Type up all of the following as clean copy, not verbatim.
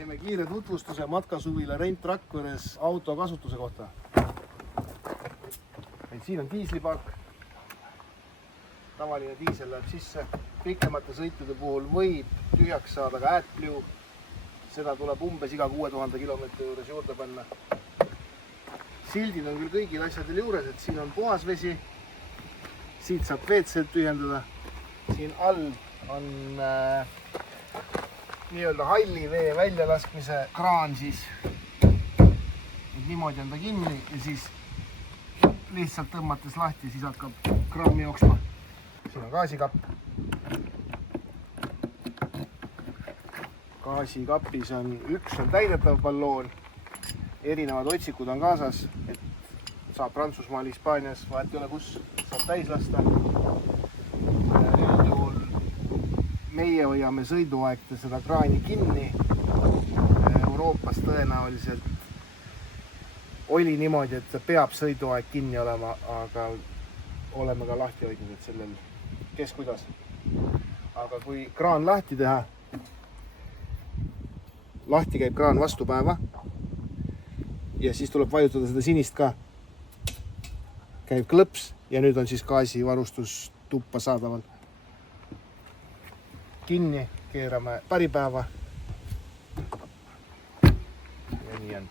Teeme kiire tutvustuse matkasuvila Rent Rakveres auto kasutuse kohta. Et siin on diislipakk. Tavaline diisel läheb sisse. Pikemate sõitude puhul võib tühjaks saada ka AdBlue. Seda tuleb umbes iga 6000 kilomeetri juures juurde panna. Sildid on küll kõigil asjadel juures, et siin on puhas vesi. Siit saab WC tühjendada. Siin all on nii-öelda halli vee väljalaskmise kraan siis. Niimoodi on ta kinni ja siis lihtsalt tõmmates lahti, siis hakkab kraam jooksma. Siin on gaasikapp. Gaasikapis on üks täidetav balloon. Erinevad otsikud on kaasas, et saab Prantsusmaal, Hispaanias, vahet ei ole kus, saab täis lasta. Üldjuhul meie hoiame sõiduaegte seda kraani kinni. Euroopas tõenäoliselt oli niimoodi, et peab sõiduaeg kinni olema, aga oleme ka lahti hoidnud, et sellel kes kuidas. Aga kui kraan lahti teha, lahti käib kraan vastu päeva ja siis tuleb vajutada seda sinist ka. Käib klõps ja nüüd on siis gaasivarustus tuppa saadaval. Kinni keerame paripäeva ja nii on.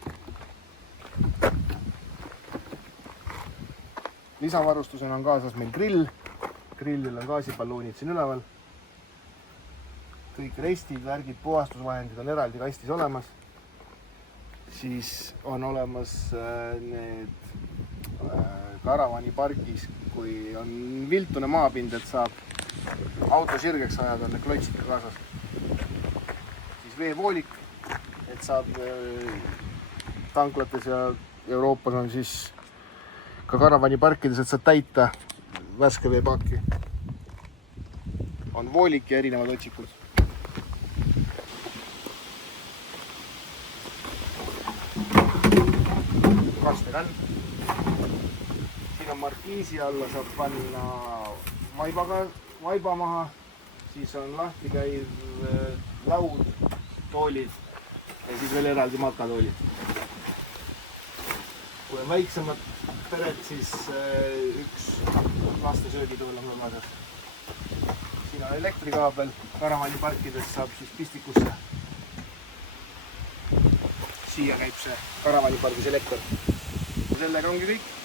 Lisavarustusena on kaasas meil grill. Grillil on gaasipalloonid siin üleval. Kõik restid, värgid, puhastusvahendid on eraldi kastis olemas. Siis on olemas need karavani pargis, kui on viltune maapind, et saab auto sirgeks ajada, on need klotsid kaasas. Siis veevoolik, et saab tanklates ja Euroopas on siis ka karavani parkides, et saab täita värske veepaki. On voolik ja erinevad otsikud. Kastekann. Siin on markiisi alla, saab panna vaiba maha. Siis on lahti käiv laud, toolid ja siis veel eraldi matkatoolid. Kui on väiksemad pered, siis üks laste söögitool on võimasas. Siin on elektrikaabel, karavani parkides saab siis pistikusse. Siia käib see karavani pargis elekter. Ja sellega ongi kõik.